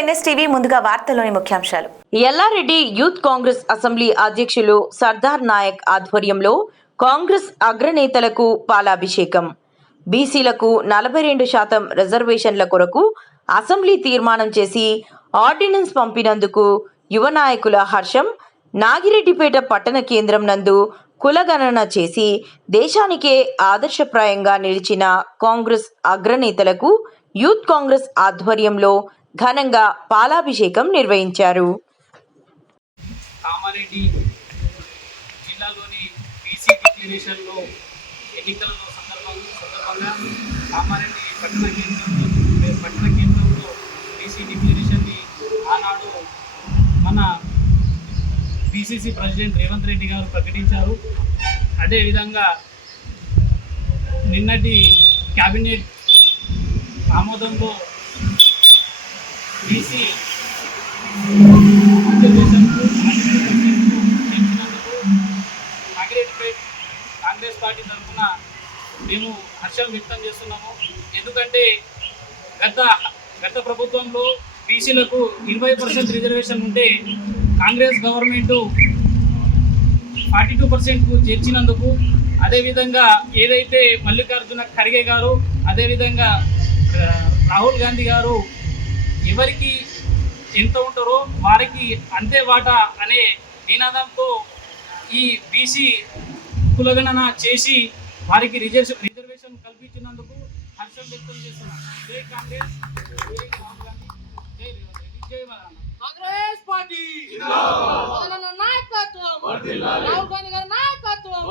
NSTV ముందుగా వార్తల్లోని ముఖ్యాంశాలు. ఎల్లారెడ్డి యూత్ కాంగ్రెస్ అసెంబ్లీ అధ్యక్షులు సర్దార్ నాయక్ ఆధ్వర్యంలో కాంగ్రెస్ అగ్రనేతలకు పాలాభిషేకం. బీసీలకు 42% రిజర్వేషన్ల కొరకు అసెంబ్లీ తీర్మానం చేసి ఆర్డినెన్స్ పంపినందుకు యువ నాయకుల హర్షం. నాగిరెడ్డిపేట పట్టణ కేంద్రం నందు కులగణన చేసి దేశానికే ఆదర్శప్రాయంగా నిలిచిన కాంగ్రెస్ అగ్రనేతలకు యూత్ కాంగ్రెస్ ఆధ్వర్యంలో ఘనంగా పాలాభిషేకం నిర్వహించారు. కామారెడ్డి జిల్లాలోని బీసీ డిక్లరేషన్లో ఎన్నికల సందర్భంగా కామారెడ్డి పట్టణ కేంద్రంలో బీసీ డిక్లరేషన్ని ఆనాడు మన బీసీసీ ప్రెసిడెంట్ రేవంత్ రెడ్డి గారు ప్రకటించారు. అదేవిధంగా నిన్నటి క్యాబినెట్ ఆమోదంలో బీసీ రిజర్వేషన్కు పెంచినందుకు నాగిరెడ్డిపేట కాంగ్రెస్ పార్టీ తరఫున మేము హర్షం వ్యక్తం చేస్తున్నాము. ఎందుకంటే గత ప్రభుత్వంలో బీసీలకు 20% రిజర్వేషన్ ఉంటే కాంగ్రెస్ గవర్నమెంటు 42%కు చేర్చినందుకు, అదేవిధంగా ఏదైతే మల్లికార్జున ఖర్గే గారు అదేవిధంగా రాహుల్ గాంధీ గారు ఎవరికి ఎంత ఉంటారో వారికి అంతే వాటా అనే నినాదంతో ఈ బీసీ కులగణన చేసి వారికి రిజర్వేషన్ కల్పించినందుకు హర్షం వ్యక్తం చేస్తున్నాం. జై కాంగ్రెస్, జై రాహుల్ గాంధీ, జై రేవంత్ రెడ్డి, జై కాంగ్రెస్ పార్టీ జిందాబాద్. నాయకత్వం రాహుల్ గాంధీ గారి నాయకత్వం.